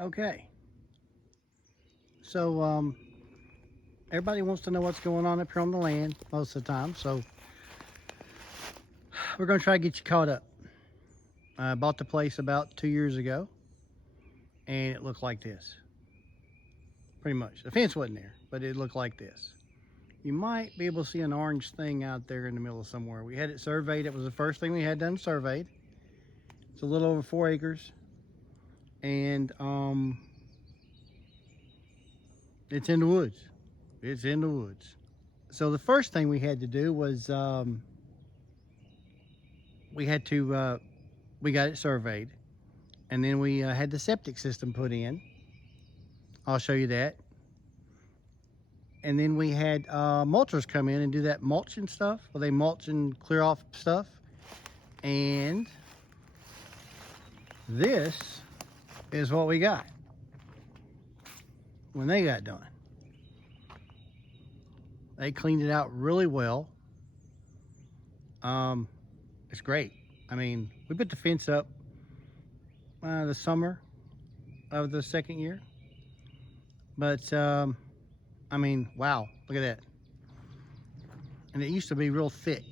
Okay, so everybody wants to know what's going on up here on the land most of the time, so we're going to try to get you caught up. I bought the place about 2 years ago, and it looked like this. Pretty much. The fence wasn't there, but it looked like this. You might be able to see an orange thing out there in the middle of somewhere. We had it surveyed. It was the first thing we had done surveyed. It's a little over 4 acres, and it's in the woods. It's in the woods. So the first thing we had to do was we got it surveyed, and then we had the septic system put in. I'll show you that. And then we had mulchers come in and do that mulching stuff, where they mulch and clear off stuff. And this is what we got when they got done. They cleaned it out really well. It's great. I mean, we put the fence up the summer of the second year. But, I mean, wow, look at that. And it used to be real thick.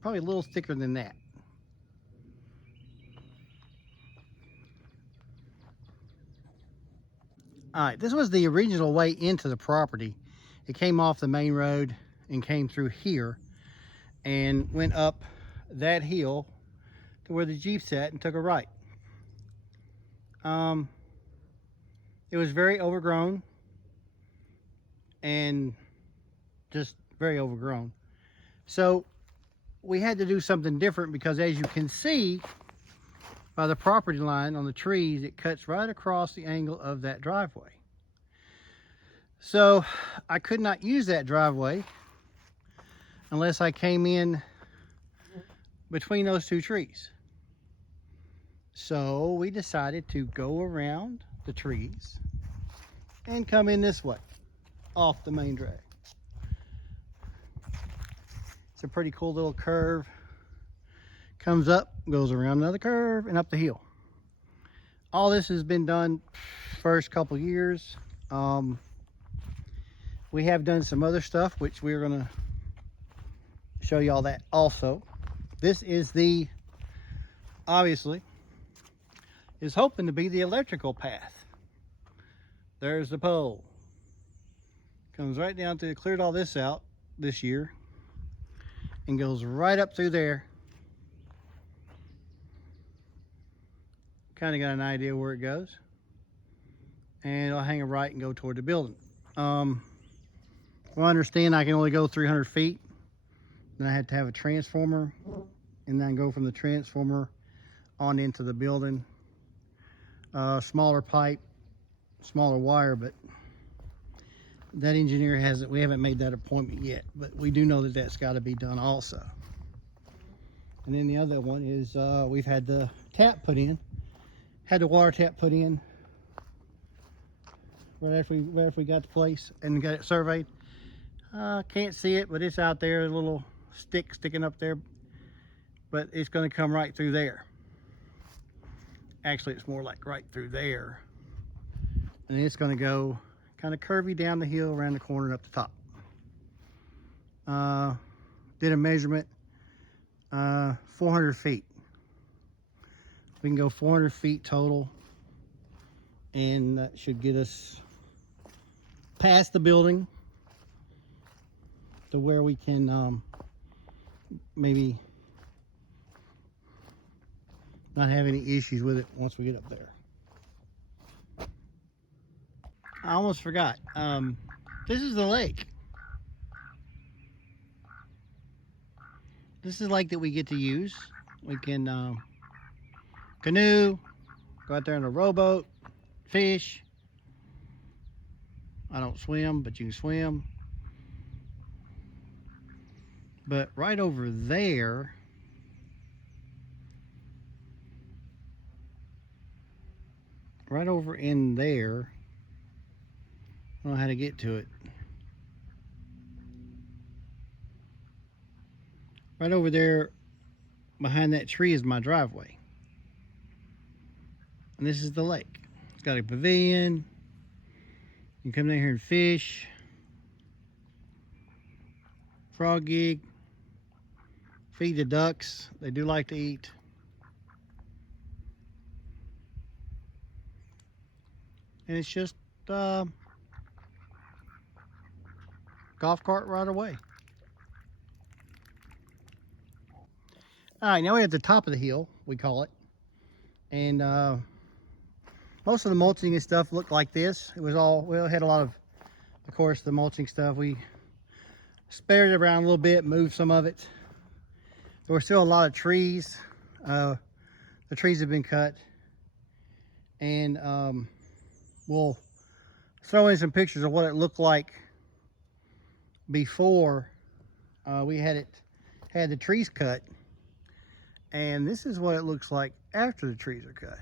Probably a little thicker than that. All right, this was the original way into the property. It came off the main road and came through here and went up that hill to where the Jeep's at and took a right. It was very overgrown and just very overgrown. So we had to do something different because, as you can see by the property line on the trees, it cuts right across the angle of that driveway. So I could not use that driveway unless I came in between those two trees. So we decided to go around the trees and come in this way off the main drag. It's a pretty cool little curve. Comes up, goes around another curve, and up the hill. All this has been done first couple years. We have done some other stuff, which we're going to show you all that also. This is obviously, is hoping to be the electrical path. There's the pole. Comes right down through, cleared all this out this year, and goes right up through there. Kind of got an idea where it goes. And it'll hang a right and go toward the building. Well, I understand I can only go 300 feet. Then I had to have a transformer, and then go from the transformer on into the building. Smaller pipe, smaller wire, but that engineer we haven't made that appointment yet, but we do know that that's got to be done also. And then the other one is we've had the tap put in, had the water tap put in right after we got the place and got it surveyed. Can't see it, but it's out there, a little stick sticking up there, but it's going to come right through there. Actually, it's more like right through there, and it's going to go kind of curvy down the hill, around the corner, and up the top. Did a measurement, 400 feet. We can go 400 feet total, and that should get us past the building to where we can maybe not have any issues with it once we get up there. I almost forgot. This is the lake. This is a lake that we get to use. We can canoe, go out there in a rowboat, fish. I don't swim, but you can swim. But right over there, right over in there, I don't know how to get to it. Right over there behind that tree is my driveway. And this is the lake. got a pavilion. You can come down here and fish. Frog gig. Feed the ducks. They do like to eat. And it's just golf cart right away. All right, now we're at the top of the hill, we call it. And most of the mulching and stuff looked like this. It was all, we had a lot of course, the mulching stuff. We spared it around a little bit, moved some of it. There were still a lot of trees. The trees have been cut. And we'll throw in some pictures of what it looked like before we had the trees cut. And this is what it looks like after the trees are cut.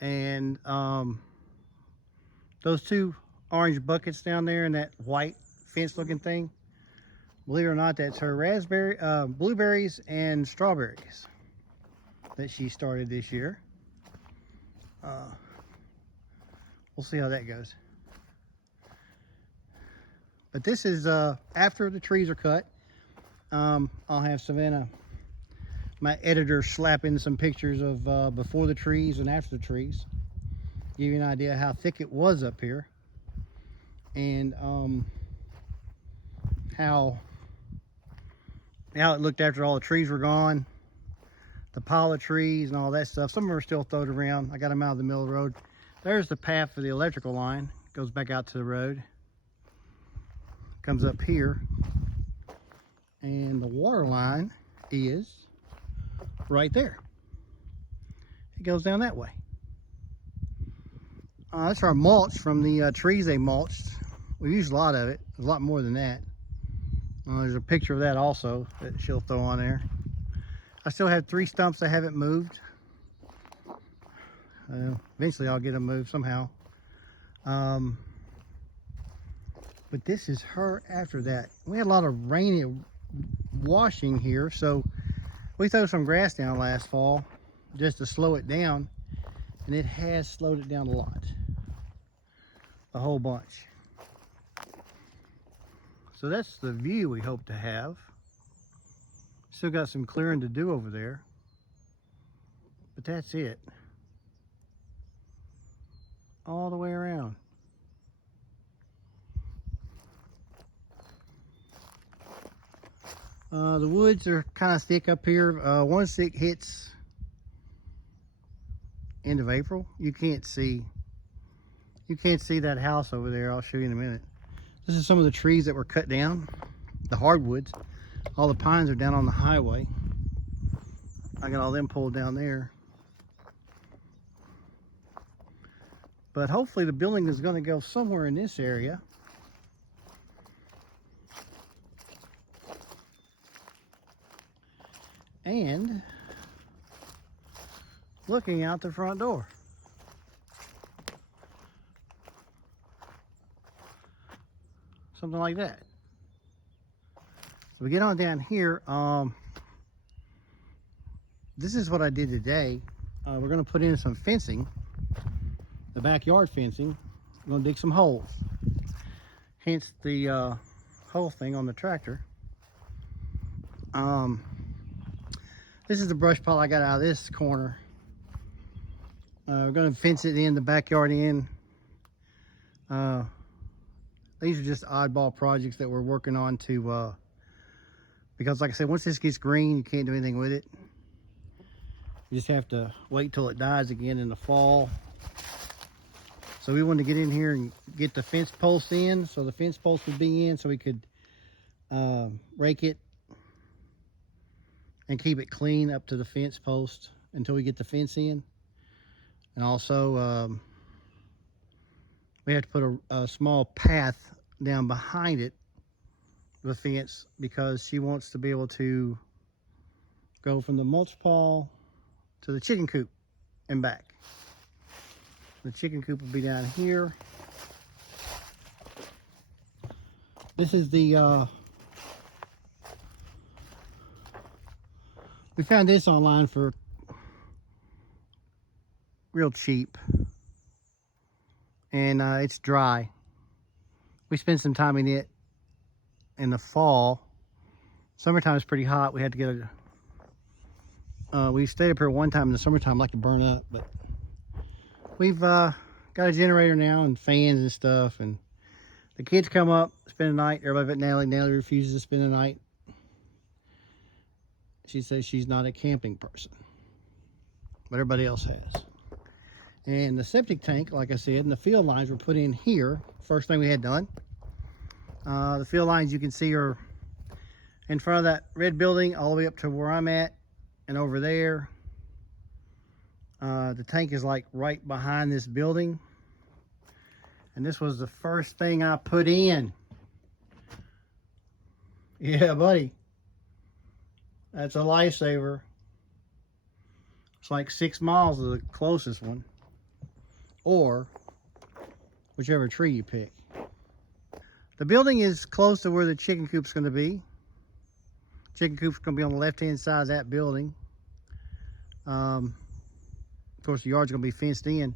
And those two orange buckets down there and that white fence looking thing, believe it or not, that's her blueberries and strawberries that she started this year. We'll see how that goes. But this is after the trees are cut. I'll have Selena, my editor, slap in some pictures of before the trees and after the trees. Give you an idea how thick it was up here. And how it looked after all the trees were gone. The pile of trees and all that stuff. Some of them are still thrown around. I got them out of the middle of the road. There's the path for the electrical line. Goes back out to the road. Comes up here. And the water line is right there. It goes down that way. That's our mulch from the trees they mulched. We used a lot of it. A lot more than that. There's a picture of that also that she'll throw on there. I still have 3 stumps I haven't moved. Eventually I'll get them moved somehow. But this is her after that. We had a lot of rainy washing here, so we threw some grass down last fall just to slow it down, and it has slowed it down a lot. A whole bunch. So that's the view we hope to have. Still got some clearing to do over there, but that's it. All the way around. The woods are kind of thick up here. Once it hits end of April, you can't see that house over there. I'll show you in a minute. This is some of the trees that were cut down, the hardwoods. All the pines are down on the highway. I got all them pulled down there. But hopefully the building is going to go somewhere in this area. And looking out the front door. Something like that. So we get on down here. This is what I did today. We're going to put in some fencing. The backyard fencing. I'm going to dig some holes. Hence the hole thing on the tractor. This is the brush pile I got out of this corner. We're going to fence it in, the backyard in. These are just oddball projects that we're working on to, because like I said, once this gets green, you can't do anything with it. You just have to wait till it dies again in the fall. So we wanted to get in here and get the fence posts in. So the fence posts would be in so we could rake it and keep it clean up to the fence post until we get the fence in. And also we have to put a small path down behind it, the fence, because she wants to be able to go from the mulch pile to the chicken coop and back. The chicken coop will be down here. This is the We found this online for real cheap, and it's dry. We spent some time in it in the fall. Summertime is pretty hot. We had to get we stayed up here one time in the summertime, like to burn up, but we've got a generator now and fans and stuff, and the kids come up, spend the night. Everybody but Natalie. Natalie refuses to spend the night. She says she's not a camping person, but everybody else has. And the septic tank, like I said, and the field lines were put in here. First thing we had done. The field lines you can see are in front of that red building all the way up to where I'm at and over there. The tank is like right behind this building. And this was the first thing I put in. Yeah, buddy. That's a lifesaver. It's like 6 miles to the closest one. Or whichever tree you pick. The building is close to where the chicken coop's going to be. Chicken coop's going to be on the left-hand side of that building. Of course, the yard's going to be fenced in.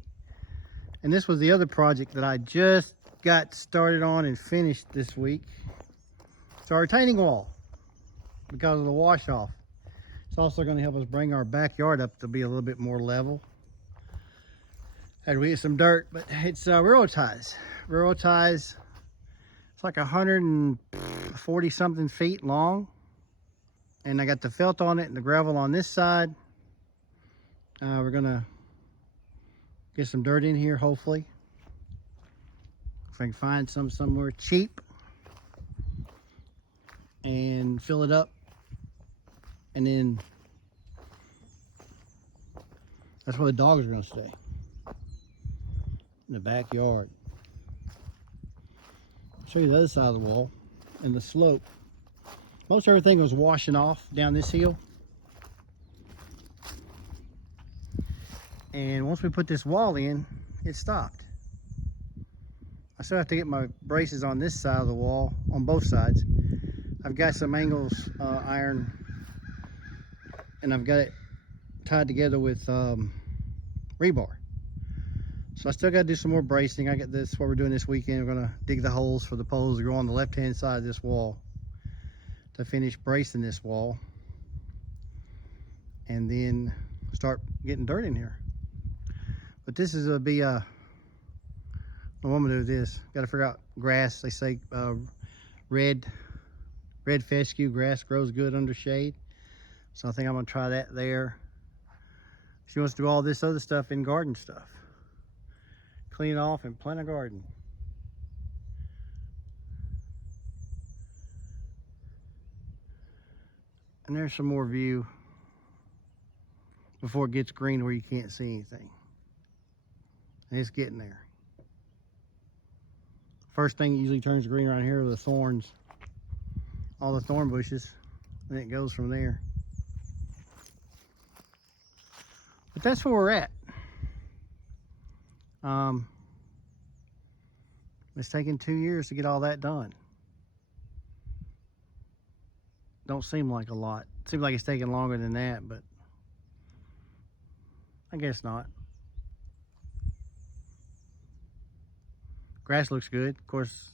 And this was the other project that I just got started on and finished this week. It's our retaining wall because of the wash off. It's also going to help us bring our backyard up to be a little bit more level. Had we get some dirt, but it's railroad ties. Railroad ties. It's like 140 something feet long. And I got the felt on it and the gravel on this side. We're gonna get some dirt in here, hopefully. If I can find some somewhere cheap. And fill it up. And then that's where the dogs are gonna stay. In the backyard. I'll show you the other side of the wall and the slope. Most everything was washing off down this hill. And once we put this wall in, it stopped. I still have to get my braces on this side of the wall, on both sides. I've got some angles iron, and I've got it tied together with rebar. So I still got to do some more bracing. I got this, what we're doing this weekend. We're going to dig the holes for the poles that go on the left-hand side of this wall to finish bracing this wall. And then start getting dirt in here. But this is going to be what I'm going to do with this. Got to figure out grass. They say red fescue grass grows good under shade. So I think I'm going to try that there. She wants to do all this other stuff in garden stuff. Clean it off and plant a garden. And there's some more view before it gets green where you can't see anything. And it's getting there. First thing that usually turns green around here are the thorns. All the thorn bushes. And it goes from there. But that's where we're at. It's taken 2 years to get all that done. Don't seem like a lot. Seems like it's taking longer than that, but I guess not. Grass looks good. Of course,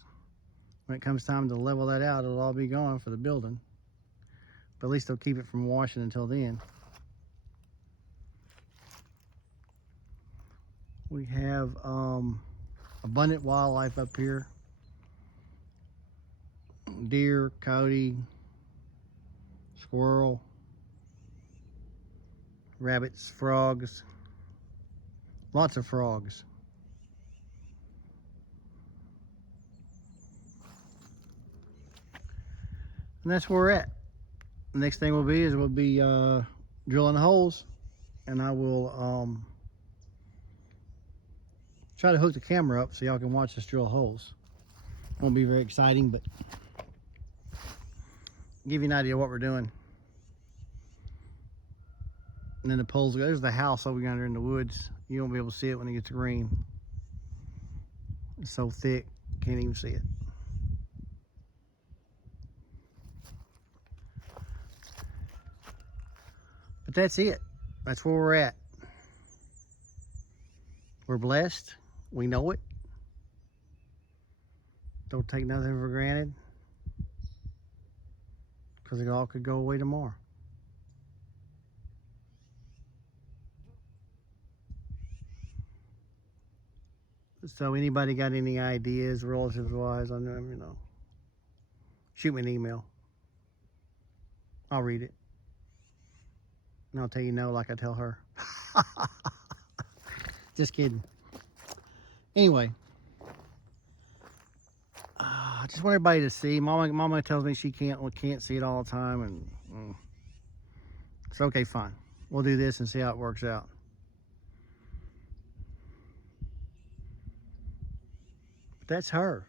when it comes time to level that out, it'll all be gone for the building. But at least they'll keep it from washing until then. We have abundant wildlife up here. Deer, coyote, squirrel, rabbits, frogs, lots of frogs. And that's where we're at. The next thing we'll be drilling holes, and I will try to hook the camera up so y'all can watch us drill holes. Won't be very exciting, but give you an idea of what we're doing. And then the poles, there's the house over yonder in the woods. You won't be able to see it when it gets green. It's so thick, can't even see it. But that's it. That's where we're at. We're blessed. We know it. Don't take nothing for granted, because it all could go away tomorrow. So anybody got any ideas, relatives wise, on them, shoot me an email. I'll read it. And I'll tell you no like I tell her. Just kidding. Anyway, I just want everybody to see. Mama tells me she can't see it all the time, and it's okay, fine. We'll do this and see how it works out. But that's her.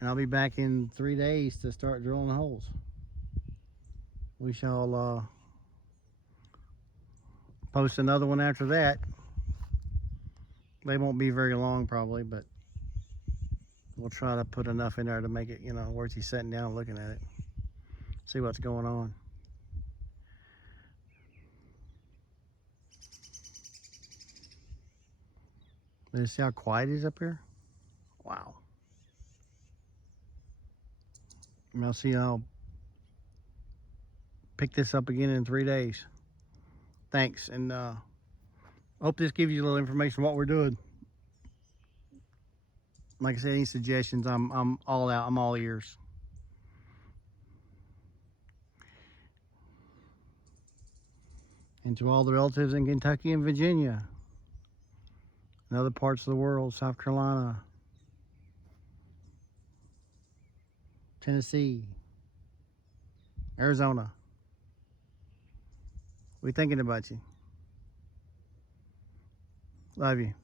And I'll be back in 3 days to start drilling the holes. We shall post another one after that. They won't be very long probably, but we'll try to put enough in there to make it, worth you sitting down and looking at it. See what's going on. You see how quiet it is up here? Wow. And I'll see, I'll pick this up again in 3 days. Thanks, and hope this gives you a little information on what we're doing. Like I said, any suggestions, I'm all out. I'm all ears. And to all the relatives in Kentucky and Virginia, and other parts of the world, South Carolina, Tennessee, Arizona, we're thinking about you. Love you.